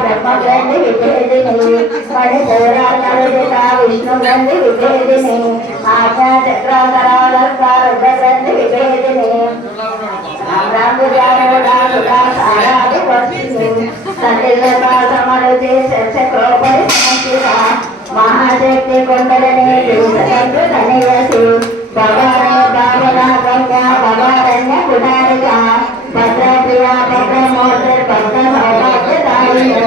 ब्रह्मग्रंथि विभेदिनी मणिपूरानरुदिता विष्णुग्रंथि विभेदिनी आज्ञाचक्राकरालङ्कारग्रंथि विभेदिनी महाशक्ति कुंडलिनी धनियसी भवानी बाबला गंगा भवारण्य गुणारिका भद्रप्रिया भद्रमूर्ति भक्त सौभाग्यदायिनी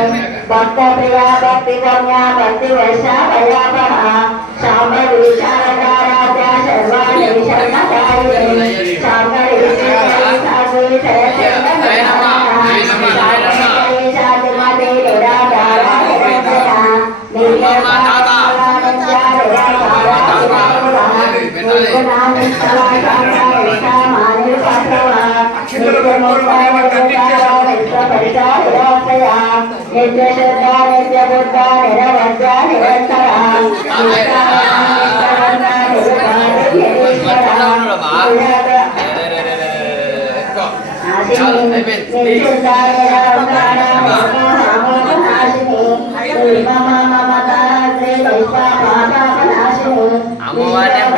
भक्त प्रिया भक्ति गम्या भक्ति वर्षा भयापहा शांभवी शारदाराध्या शर्वाणी शर्मदायिनी शांभवी साध्वी शांतिमती निराधारा निरंजना అమ్మవారిని